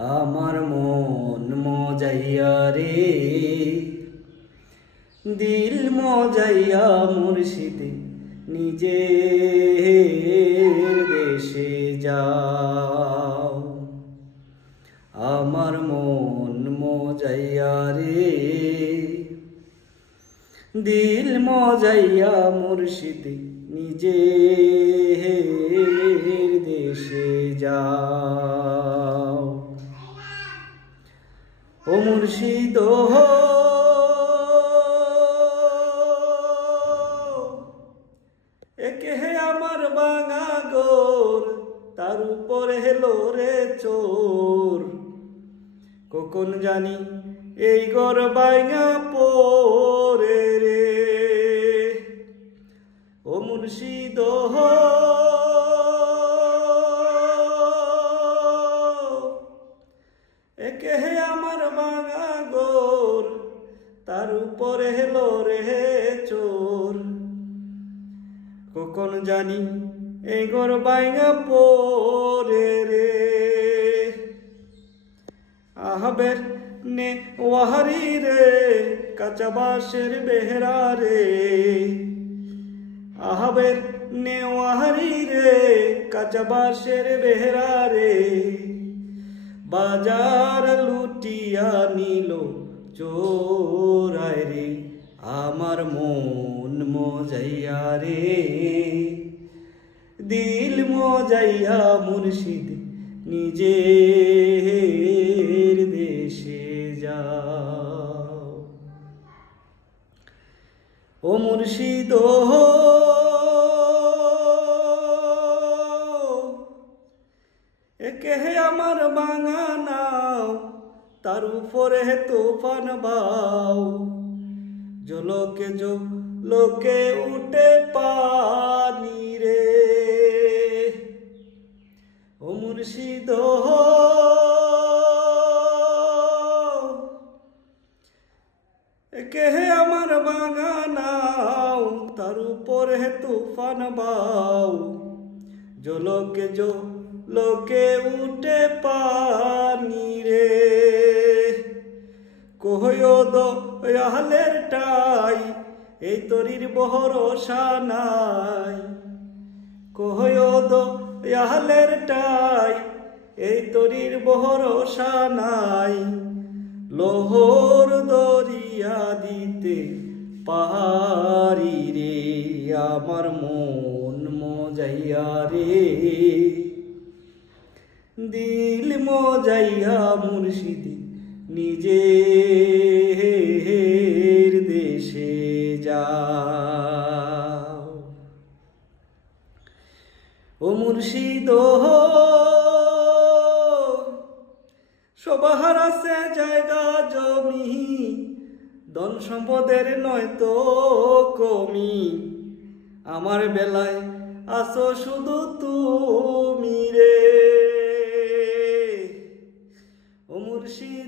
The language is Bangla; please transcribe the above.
আমার মন মজাইয়া রে, দিল মজাইয়া মুর্শিদে নিজের দেশে যাও। আমার মন মজাইয়া রে, দিল মজাইয়া মুর্শিদে নিজের দেশে যাও। ও মুর্শিদ একে হে আমার ভাঙা গোর, তার উপরে হেলো রে চোর। কখন জানি এই ঘর ভাঙা পরে রে। ও মুর্শিদ একে হে আমার ভাঙা গোর, তার উপরে হেলো রে চোর। কখন জানি এই ঘর ভাঙা পরে রে। আহবের নে ওয়াহারি রে, কাঁচা বাঁশের বেহরা রে। আহবের নে ওয়াহারি রে, কাঁচা বাঁশের বেহরা রে। বাজার লুটিয়া নিল চোরাই রে। আমার মন মজাইয়া রে, দিল মজাইয়া মুর্শিদ নিজের দেশে যাও। ও মুর্শিদ একে হে আমার ভাঙা নাও, তার উপরে তুফান বাও। জলকে লোকে উঠে পানি রে। ও মুর্শিদ একে হে আমার ভাঙা নাও, তার উপরে তুফান বাও। জলকে লোকে উঠে পানি রে। কহয়ো দয়ালের টাই, এই তরির ভরসা নাই। কহয়ো দয়ালের টাই, এই তরির ভরসা নাই। লোহর দরিয়া দিতে পারি রে। আমার মন মজাইয়া রে, দিল মজাইয়া মুর্শিদ নিজের দেশে যাও। ও মুর্শিদ সবার আছে জায়গা জমি, ধন সম্পদের নয়তো কমি। আমার বেলায় আসো শুধু তুমি রে। ও মুর্শিদ